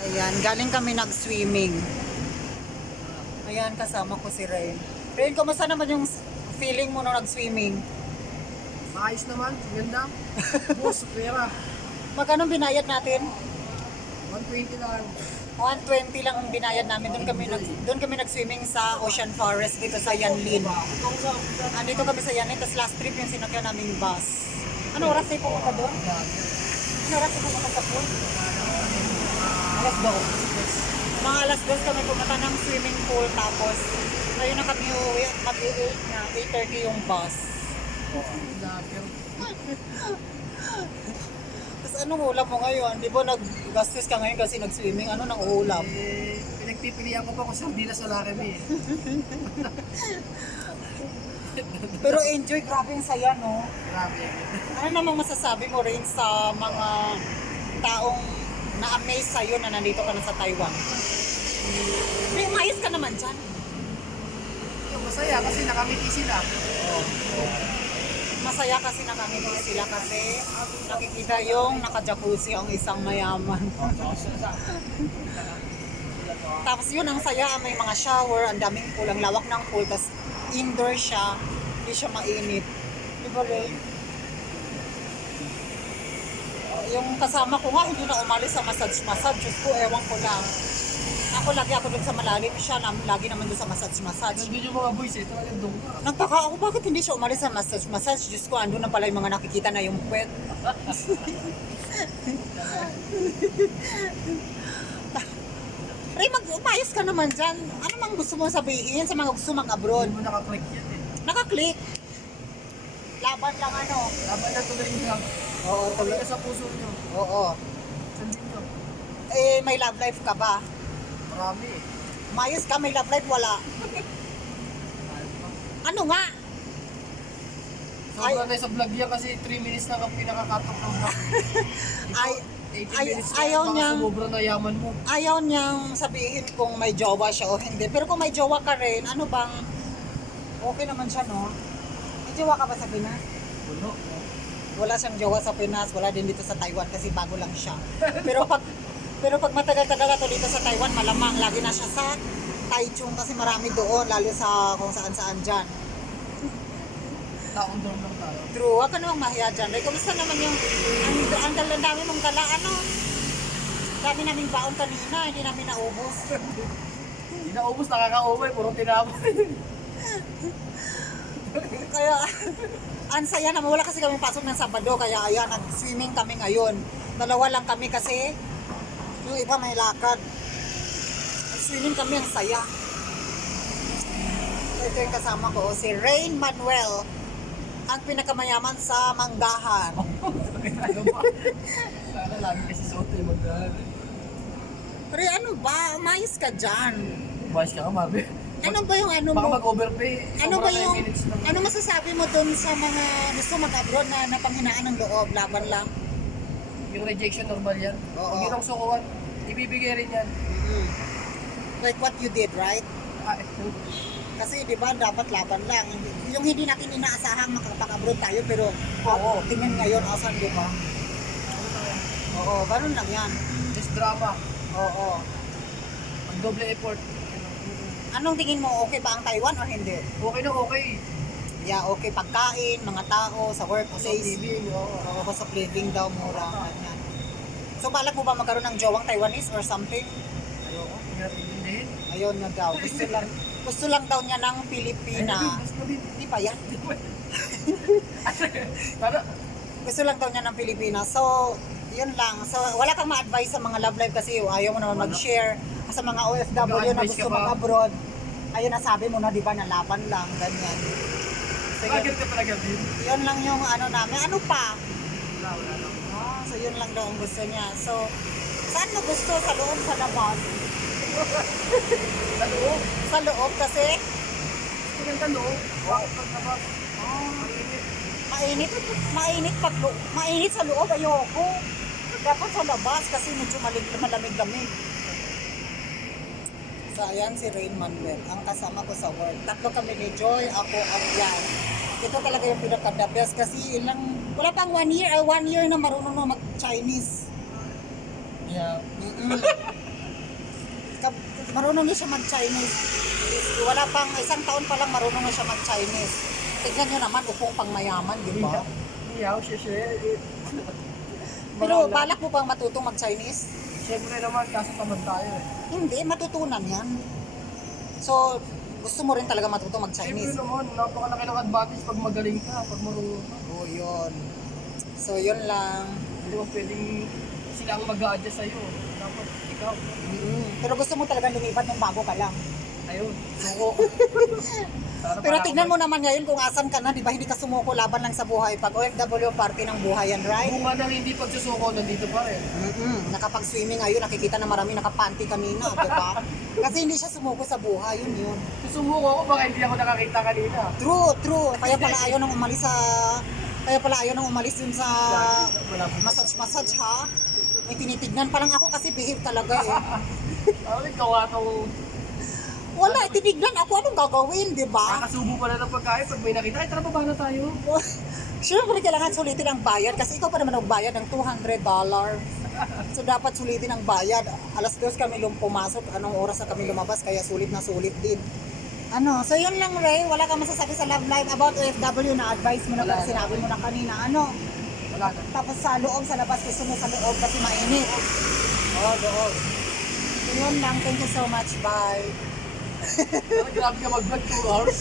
Ayan, galing kami nag-swimming. Ayan, kasama ko si Rain. Rain, kumusta naman yung feeling mo nung nag-swimming? Maayos naman, ganda. Boss, pera. Magkano binayad natin? 120 lang. 120 lang ang binayad namin. Doon kami nag-swimming sa Ocean Forest dito sa Yanlin. Andito kami sa Yanlin, tapos last trip yung sinakyan naming bus. Ano oras tayo pumunta doon? Ano oras tayo pumunta sa pool? Alas daw. Mga alas 2 kami pumunta ng swimming pool, tapos ngayon na kami uwi, mag-8 na, 8:30 yung bus. Lager. Tapos anong ulam mo ngayon? Di ba nag-gastos ka ngayon kasi nag-swimming? Ano nang ulam? Pinagpipilian ko pa kung sardinas sa Laramie. Pero enjoy, grabe yung saya, no? Grabe. Ano namang masasabi mo rin sa mga taong na-amaze sa'yo na nandito ka na sa Taiwan? May umayos ka naman dyan. Yung masaya kasi nakamiti sila. Masaya kasi nakamiti sila kasi nakikita yung naka-jacuzzi ang isang mayaman. Tapos yun ang saya, may mga shower, ang daming pool, ang lawak ng pool, tapos indoor siya, hindi siya mainit. Di ba, Ray? Yung kasama ko nga, hindi na umalis sa massage. Diyos ko, ewan ko lang. Lagi ako doon sa malalim, siya lagi naman doon sa massage. Nandun yung mga boys eh, talagang doon. Nagtaka ako, bakit hindi siya umalis sa massage? Diyos ko, andun na pala yung mga nakikita na yung puwet. Ray, umayos ka naman dyan. Ano mang gusto mo sabihin sa mga gusto mag-abroad? Hindi mo nakaklik yan eh. Nakaklik. Laban lang ano. Laban na tuloy nyo lang. Oo, Tuloy ka sa puso nyo. Oo. Sandin nyo. Eh, may love life ka ba? Marami eh. Umayos ka, may love life, wala. Ano nga? Sobra na sa vlog yan kasi 3 minutes lang ang pinakakatok ng vlog. Ay, 80 minutes na ayaw baka niyang- sumobra na yaman mo. ayaw niyang sabihin kung may jowa siya o hindi. Pero kung may jowa ka rin, ano bang, okay naman siya, no? May jowa ka ba sa Pinas? Puno. Wala siyang jowa sa Pinas, wala din dito sa Taiwan kasi bago lang siya. Pero pag matagal-tagal ato dito sa Taiwan, malamang lagi na siya sa Taichung kasi marami doon, lalo sa kung saan-saan dyan. Taong doon lang tayo. True, wag ka namang mahiya dyan. Like, kumusta naman yung, ang dami mong dala, ano? Dami naming baon kanina, hindi namin naubos. Hindi na ubus, nakaka-uwi, puro tinapay. Kaya, ang saya naman, wala kasi kami pasok ng Sabado, kaya ayan, nag-swimming kami ngayon. Dalawa lang kami kasi, yung iba may lakad. Swimming kami, ang saya. Ito yung kasama ko, si Rain Manuel, ang pinakamayaman sa Manggahan. Sana lagi kasi suot yung magdaan. Pero ano ba, umayos ka dyan. Buwais ka ka, Marbe. Ano ba yung ano Baka mo? mag-overpay. Ano ba Sobra na yung, minutes lang. ano masasabi mo dun sa mga gusto mag-abroad na napanghinaan ng loob, laban lang? Yung rejection normal yan. Oo. Pag yun ang sukuhan, ibibigay rin yan. Like what you did, right? Ah, Kasi di ba dapat laban lang. Yung hindi natin inaasahang makapag-abroad tayo pero Oo. tingnan ngayon asan, di ba? Oo, ganun lang yan. Just drama. Oo. Ang doble effort. Anong tingin mo, okay ba ang Taiwan o hindi? Okay na okay. Yeah, okay, pagkain, mga tao, sa Sa workplace. TV, Oo, cost of living daw, mura. Ganyan. So, balak mo ba magkaroon ng jowang Taiwanese or something? Ayoko, hindi natin intindihin. Ayun na daw. Gusto lang daw niya ng Pilipina. Hindi pa yan. Para, Gusto lang daw niya ng Pilipina. So, yun lang. So, wala kang ma-advise sa mga love life kasi ayaw mo naman mag-share sa mga OFW na Mag-advise gusto ka ba? mag-abroad. Ayun, nasabi mo na, di ba, na laban lang, ganyan. Sige, bakit ka talaga, Bin? yun lang yung ano namin. Ano pa? Wala lang. So, yun lang daw ang gusto niya. So, saan mo gusto? Sa loob, sa labas? Sa loob. Sa loob kasi Gusto ng loob. Bakit paglabas? mainit. Mainit sa loob. Ayoko. Dapat sa labas kasi medyo malamig-lamig. So, ayan si Rain Manuel. Ang kasama ko sa work. Tatlo kami ni Joy, ako at Yan. Ito talaga yung pinaka-the best kasi wala pang 1 year na marunong na mag-Chinese. Yeah. Marunong na siya mag-Chinese. Wala pang, isang taon pa lang marunong na siya mag-Chinese. Tignan nyo naman, upong pang mayaman, di ba? Iyaw siya siya. Pero balak mo bang matutong mag-Chinese? Siyempre naman, kaso tamad tayo eh. Hindi, matutunan yan. So, gusto mo rin talaga matutong Siyempre mag-Chinese? naman, napakalaki ng advantage pag magaling ka, pag marunong ka. Oo, yun. So, yun lang. Hindi mo pwedeng sila ang mag-a-adjust sa'yo. Dapat ikaw. Pero gusto mo talaga lumipat nung bago ka lang. Ayun. Oo. Pero tignan mo naman ngayon kung asan ka na, di ba hindi ka sumuko laban lang sa buhay. Pag OFW, party ng buhay yan, right? Bunga ng hindi pagsusuko, nandito pa rin. Nakapag-swimming ngayon, nakikita na marami nakapanty kanina, di ba? Kasi hindi siya sumuko sa buhay, yun. Susumuko ako, baka hindi ako nakakita kanina. True. Kaya pala ayaw nang umalis sa... Kaya pala ayaw nang umalis dun sa massage ha. May tinitignan pa lang ako kasi behave talaga eh. Ikaw nga itong Wala, tinignan ako anong gagawin, di ba? kakasubo pala ng pagkain. Pag may nakita, ay tara baba na tayo. Siyempre, kailangan sulitin ang bayad kasi ikaw pa naman nagbayad ng $200. So, dapat sulitin ang bayad. Alas 2 kami pumasok, anong oras na kami lumabas, kaya sulit na sulit din. So yun lang, Ray. Wala ka masasabi sa love life about OFW na advice mo na Wala. kung sinabi mo na kanina. Wala na. Tapos sa loob, sa labas, gusto mo sa loob kasi mainit. Doon. So, yun lang. Thank you so much. Bye. Grabe ka mag-vlog 2 hours.